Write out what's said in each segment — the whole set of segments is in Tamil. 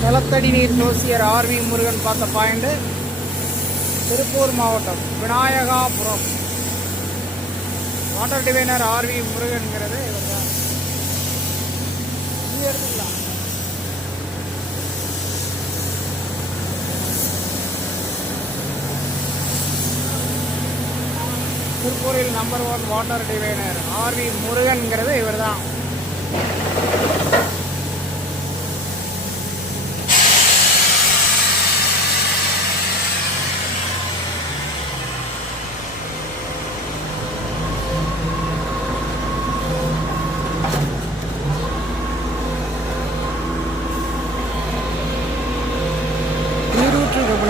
நிலத்தடி நீர் ஜோசியர் ஆர்வி முருகன் பார்த்த பாயிண்ட் திருப்பூர் மாவட்டம் விநாயகாபுரம். வாட்டர் டிவைனர் ஆர்வி முருகன்கிறது இவர் தான் எடுத்துக்கலாம் திருப்பூரில் number one water diviner R V முருகன்கிறது இவர் தான்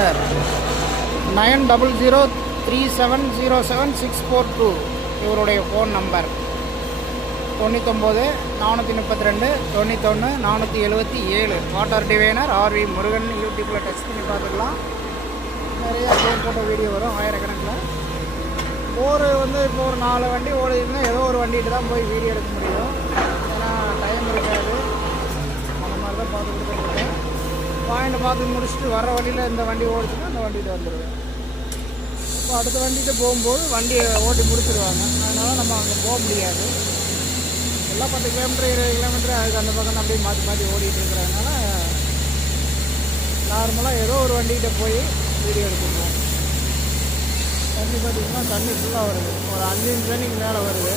sir nine nine double zero three seven zero seven six four two இவருடைய ஃபோன் நம்பர் தொண்ணூத்தொம்பது நானூற்றி முப்பத்தி ரெண்டு தொண்ணூத்தொன்று நானூற்றி எழுபத்தி ஏழு. வாட்டர் டிவைனர் ஆர்வி முருகன் யூடியூப்பில் டெஸ்ட் பண்ணி பார்த்துக்கலாம். நிறைய ஃபோன் போட்ட வீடியோ வரும் ஆயிரக்கணக்கில். ஒரு வந்து இப்போ ஒரு நாலு வண்டி ஓடிதுன்னா ஏதோ ஒரு வண்டிகிட்டு தான் போய் வீடியோ எடுக்க முடியும். பாயிண்ட் பார்த்து முடிச்சுட்டு வர வழியில் இந்த வண்டி ஓடிச்சுன்னா அந்த வண்டிகிட்ட வந்துடுவேன் இப்போ அடுத்த வண்டிகிட்ட போகும்போது வண்டியை ஓட்டி முடிச்சிருவாங்க. அதனால் நம்ம அங்கே போக முடியாது. எல்லாம் பத்து கிலோமீட்டர் இருபது கிலோமீட்டர் அதுக்கு அந்த பக்கம் அப்படியே மாற்றி மாற்றி ஓடிட்டு இருக்கிறதுனால நார்மலாக ஏதோ ஒரு வண்டிகிட்ட போய் வீடியோ எடுத்துக்குவோம். தண்ணி பார்த்தீங்கன்னா தண்ணி ஃபுல்லாக வருது. ஒரு அஞ்சு நிமிஷம் மேலே வருது.